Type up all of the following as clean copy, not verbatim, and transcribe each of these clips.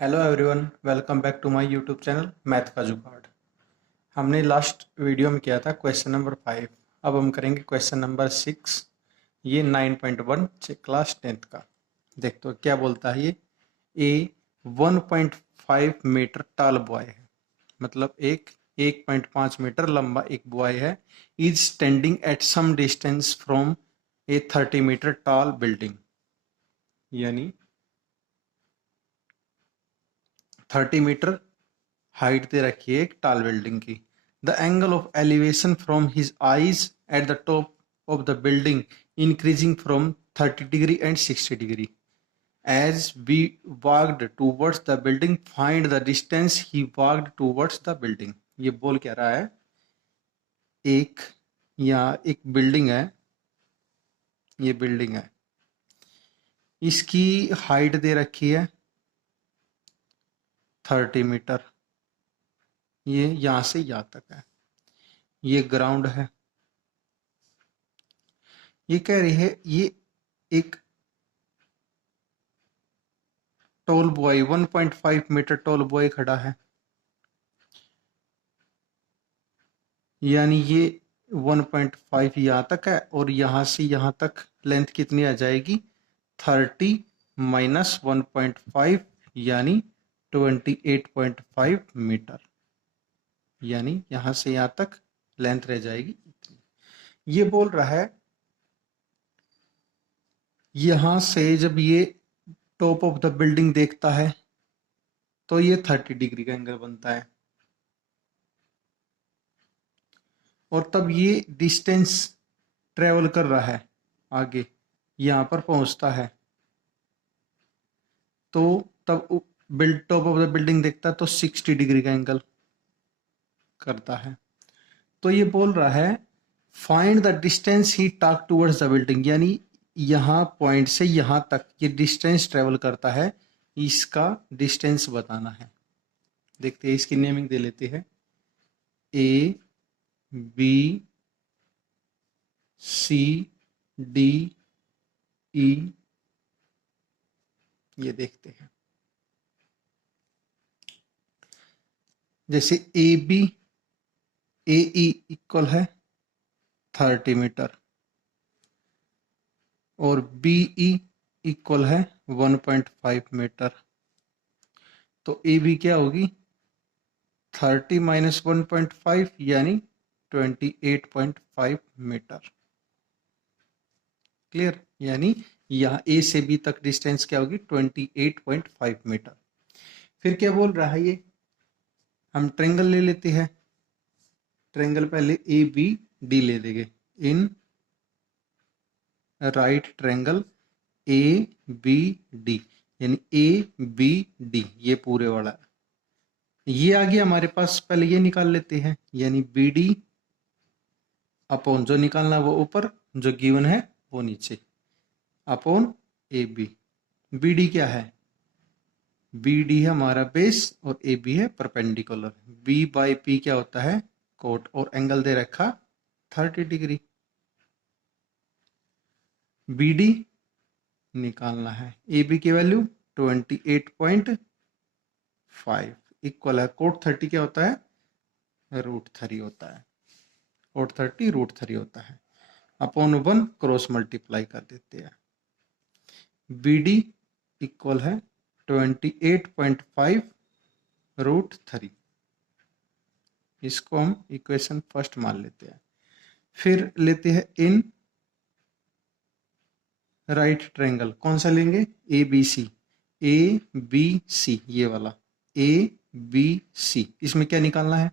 Hello everyone, welcome back to my YouTube channel math का जुगाड़। हमने लास्ट वीडियो में किया था क्वेश्चन नंबर 5। अब हम करेंगे क्वेश्चन नंबर 6। ये 9.1 क्लास 10th का। देखते हो क्या बोलता है ये। ए 1.5 मीटर टॉल बॉय है, मतलब एक 1.5 मीटर लंबा एक बॉय है। Is standing at some distance from a 30 metre tall building, यानी 30 मीटर हाइट दे रखी है एक टाल बिल्डिंग की। The angle of elevation from his eyes at the top of the building increasing from 30 degree and 60 degree. As we walked towards the building find the distance he walked towards the building. ये बोल क्या रहा है, एक एक building है, ये building है, इसकी हाइट दे रखी है 30 मीटर। ये यहां से यहां तक है, ये ग्राउंड है। ये कह रही है ये एक tall boy 1.5 metre tall boy खड़ा है, यानी ये 1.5 यहां तक है और यहां से यहां तक लेंथ कितनी आ जाएगी 30 माइनस 1.5 यानी 28.5 मीटर, यानी यहां से यहां तक लेंथ रह जाएगी इतनी। ये बोल रहा है यहां से जब ये टॉप ऑफ द बिल्डिंग देखता है तो ये 30 डिग्री का एंगल बनता है, और तब ये डिस्टेंस ट्रेवल कर रहा है आगे, यहां पर पहुंचता है तो तब build top of the building देखता है तो 60 डिग्री का एंगल करता है। तो ये बोल रहा है find the distance he talk towards the building, यानी यहां पॉइंट से यहां तक ये डिस्टेंस ट्रेवल करता है, इसका डिस्टेंस बताना है। देखते हैं, इसकी नेमिंग दे लेते हैं, A B C D E. ये देखते हैं, जैसे A B A E equal है 30 मीटर और बी ई इक्वल है 1.5 मीटर। तो ए बी क्या होगी 30 माइनस 1.5 यानी 28.5 मीटर। क्लियर, यानी यहाँ ए से बी तक डिस्टेंस क्या होगी 28.5 मीटर। फिर क्या बोल रहा है ये, हम ट्रेंगल ले लेते हैं। ट्रेंगल पहले ए बी डी ले देंगे। In right triangle A B D, यानी ए बी डी ये पूरे वाला है। ये आ गया हमारे पास, पहले ये निकाल लेते हैं, यानी बी डी अपॉन जो निकालना वो ऊपर, जो गिवन है वो नीचे, upon A B. B D क्या है, बी डी है हमारा बेस और ए बी है परपेंडिकुलर। बी बाई पी क्या होता है कोट, और एंगल दे रखा 30 डिग्री। बी डी निकालना है, ए बी की वैल्यू 28.5 इक्वल है कोट 30 क्या होता है √3 होता है, कोट 30 √3 होता है, अपॉन 1 क्रॉस मल्टीप्लाई कर देते हैं। बी डी इक्वल है 28.5 √3। इसको हम इक्वेशन फर्स्ट मान लेते हैं। फिर लेते हैं इन राइट ट्रायंगल, कौन सा लेंगे A B C. A B C ये वाला ए बी सी, इसमें क्या निकालना है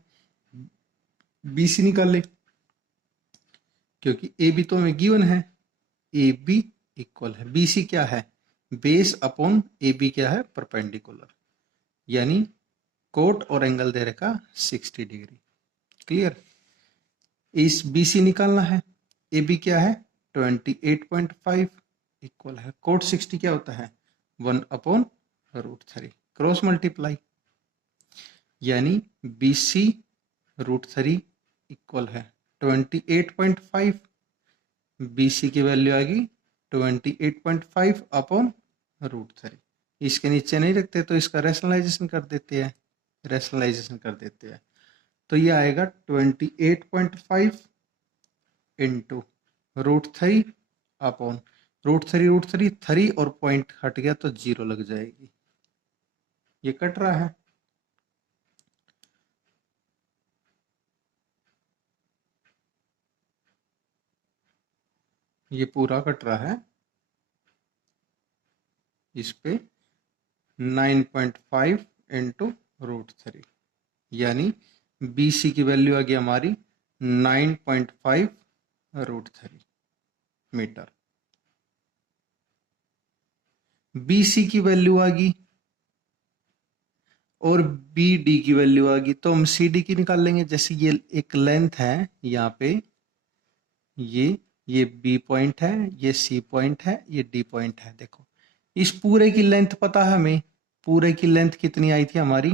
बी सी निकाल ले, क्योंकि ए बी तो हमें गिवन है। ए बी इक्वल है बी सी क्या है बेस अपॉन ए बी क्या है परपेंडिकुलर, यानी कोट और एंगल दे रखा 60 डिग्री। क्लियर, इस बी सी निकालना है, ए बी क्या है 28.5 इक्वल है कोट 60 क्या होता है 1 अपॉन √3 क्रॉस मल्टीप्लाई, यानी बी सी √3 इक्वल है 28.5। बी सी की वैल्यू आएगी 28.5 अपॉन √3। इसके नीचे नहीं रखते तो इसका रैशनलाइजेशन कर देते हैं, तो ये आएगा 28.5 इंटू √3 अपॉन √3 3 और पॉइंट हट गया तो 0 लग जाएगी। ये कट रहा है, ये पूरा कट रहा है, इस पे 9.5 इंटू √3, यानी BC की वैल्यू आ गई हमारी 9.5 √3 मीटर। BC की वैल्यू आ गई और BD की वैल्यू आ गई, तो हम CD की निकाल लेंगे। जैसे ये एक लेंथ है यहाँ पे, ये B पॉइंट है, ये C पॉइंट है, ये D पॉइंट है। देखो इस पूरे की लेंथ पता है हमें, पूरे की लेंथ कितनी आई थी हमारी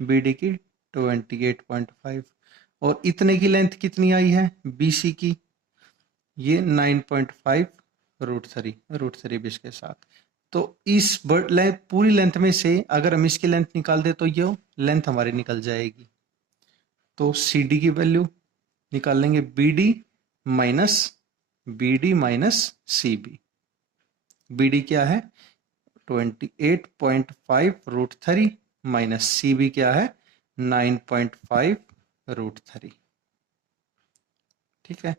BD की 28.5, और इतने की लेंथ कितनी आई है BC की, ये 9.5 √3 भी इसके साथ। तो इस पूरी लेंथ में से अगर हम इसकी लेंथ निकाल दे तो ये लेंथ हमारी निकल जाएगी। तो CD की वैल्यू निकाल लेंगे, BD माइनस CB। BD क्या है 28.5 √3 माइनस CB क्या है 9.5 √3। ठीक है,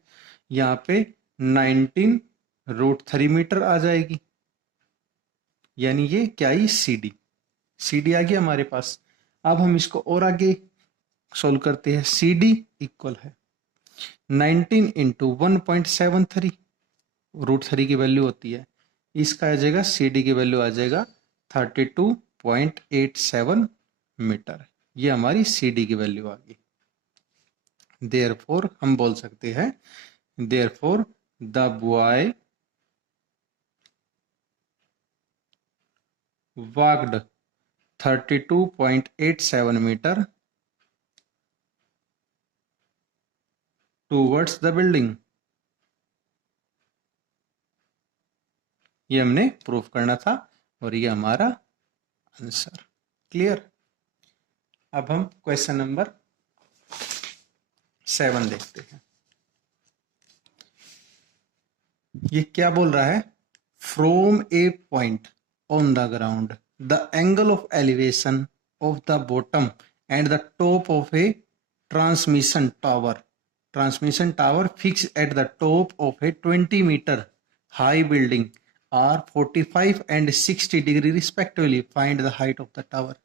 यहाँ पे 19 √3 मीटर आ जाएगी, यानी ये क्या ही CD आ गया हमारे पास। अब हम इसको और आगे सोल्व करते हैं। CD इक्वल है 19 इंटू 1.73, √3 की वैल्यू होती है, इसका आ जाएगा CD की वैल्यू आ जाएगा 32.87 मीटर। ये हमारी CD की वैल्यू आ गई। देयरफॉर हम बोल सकते हैं, therefore the boy walked 32.87 metre towards the building. ये हमने प्रूफ करना था और ये हमारा आंसर। क्लियर। अब हम क्वेश्चन नंबर 7 देखते हैं। ये क्या बोल रहा है, from a point on the ground the angle of elevation of the bottom and the top of a transmission tower fix at the top of a 20 metre high building are 45 and 60 degree respectively. Find the height of the tower.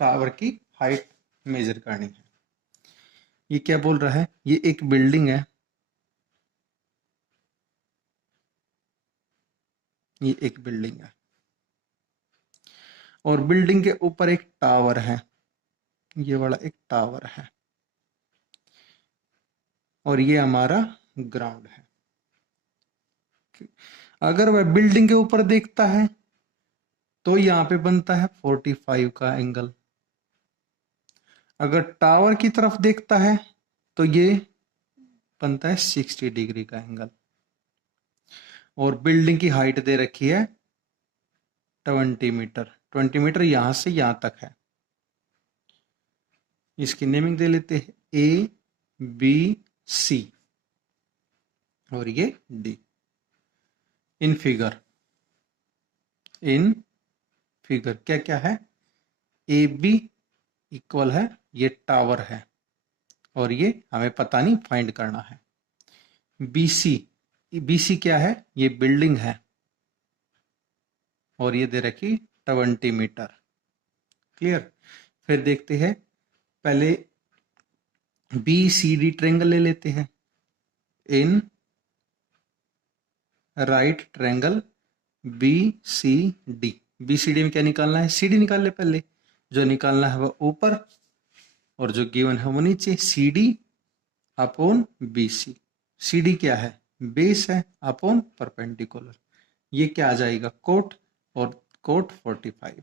Tower की height measure करनी है। ये क्या बोल रहा है, ये एक बिल्डिंग है, ये एक बिल्डिंग है और बिल्डिंग के ऊपर एक टावर है, ये वाला एक टावर है, और ये हमारा ग्राउंड है। अगर वह बिल्डिंग के ऊपर देखता है तो यहां पे बनता है 45 का एंगल। अगर टावर की तरफ देखता है तो ये बनता है 60 डिग्री का एंगल। और बिल्डिंग की हाइट दे रखी है 20 मीटर। 20 मीटर यहां से यहां तक है। इसकी नेमिंग दे लेते हैं ABC और ये D। इन फिगर क्या क्या है, AB इक्वल है, ये टावर है और ये हमें पता नहीं, फाइंड करना है। BC क्या है, ये बिल्डिंग है और ये दे रखी 20 मीटर। क्लियर। फिर देखते हैं, पहले BCD ट्रायंगल ले लेते हैं। In right triangle BCD। BCD में क्या निकालना है, CD निकाल ले पहले। जो निकालना है वह ऊपर और जो गिवन है वो नीचे। CD upon BC। CD क्या है, बेस है, अपॉन परपेंडिकुलर। ये क्या आ जाएगा, कोट, और कोट 45,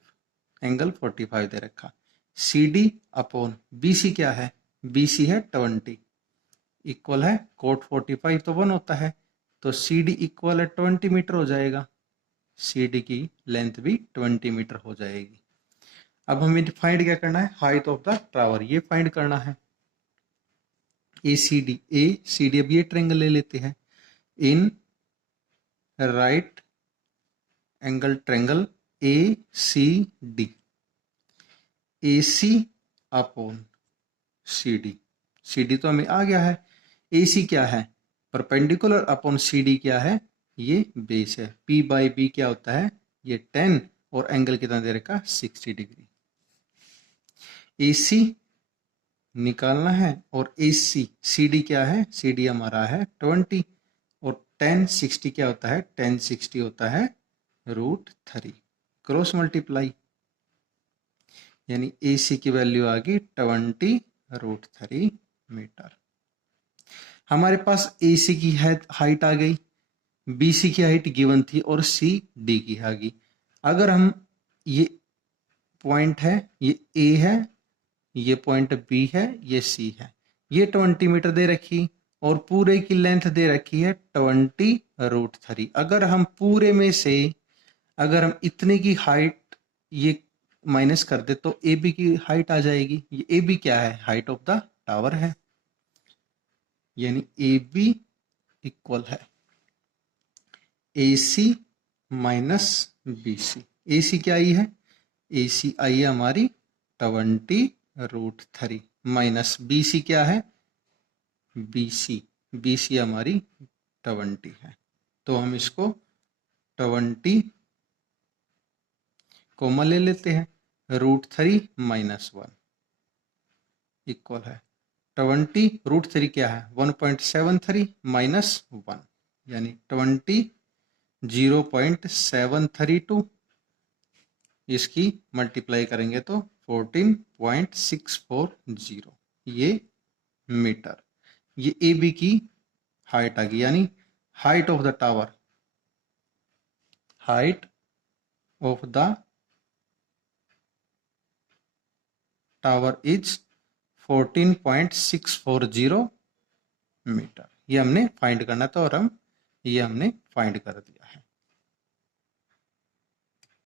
एंगल 45 दे रखा। CD अपॉन BC क्या है, BC है 20, इक्वल है कोट 45 तो 1 होता है, तो CD इक्वल है 20 मीटर हो जाएगा। सी डी की लेंथ भी 20 मीटर हो जाएगी। अब हमें फाइंड क्या करना है, हाइट ऑफ द टावर, ये फाइंड करना है। ए सी डी, अब ये ट्रायंगल ले लेते हैं। In right angle triangle A C D, A C upon C D तो हमें आ गया है। ए सी क्या है, परपेंडिकुलर, अपॉन सी डी क्या है, ये बेस है। पी बाई बी क्या होता है, ये 10, और एंगल कितना दे रखा, 60 डिग्री। ए सी निकालना है, और ए सी डी क्या है, सी डी हमारा है 20, और 10 60 क्या होता है, 10 60 होता है √3, क्रॉस मल्टीप्लाई, यानी ए सी की वैल्यू आ गई 20√3 मीटर। हमारे पास ए सी की हाइट आ गई, बी सी की हाइट गिवन थी, और सी डी की आ गई। अगर हम ये पॉइंट है, ये ए है, ये पॉइंट बी है, ये सी है, ये 20 मीटर दे रखी, और पूरे की लेंथ दे रखी है 20√3। अगर हम पूरे में से अगर हम इतने की हाइट ये माइनस कर दे तो ए बी की हाइट आ जाएगी। ये ए बी क्या है, हाइट ऑफ द टावर है, यानी ए बी इक्वल है ए सी माइनस बी सी। ए सी क्या आई है, ए सी आई है हमारी 20√3, माइनस बी सी क्या है, बी सी हमारी 20 है। तो हम इसको 20 कॉमा ले लेते हैं, √3 माइनस 1 इक्वल है 20, √3 क्या है 1.73 माइनस 1, यानी 20 0.732, इसकी मल्टीप्लाई करेंगे तो 14.640 ये मीटर। ये ए बी की हाइट आ गई, यानी height of the tower, height of the tower is 14.640 metre. ये हमने फाइंड करना था, और ये हमने फाइंड कर दिया।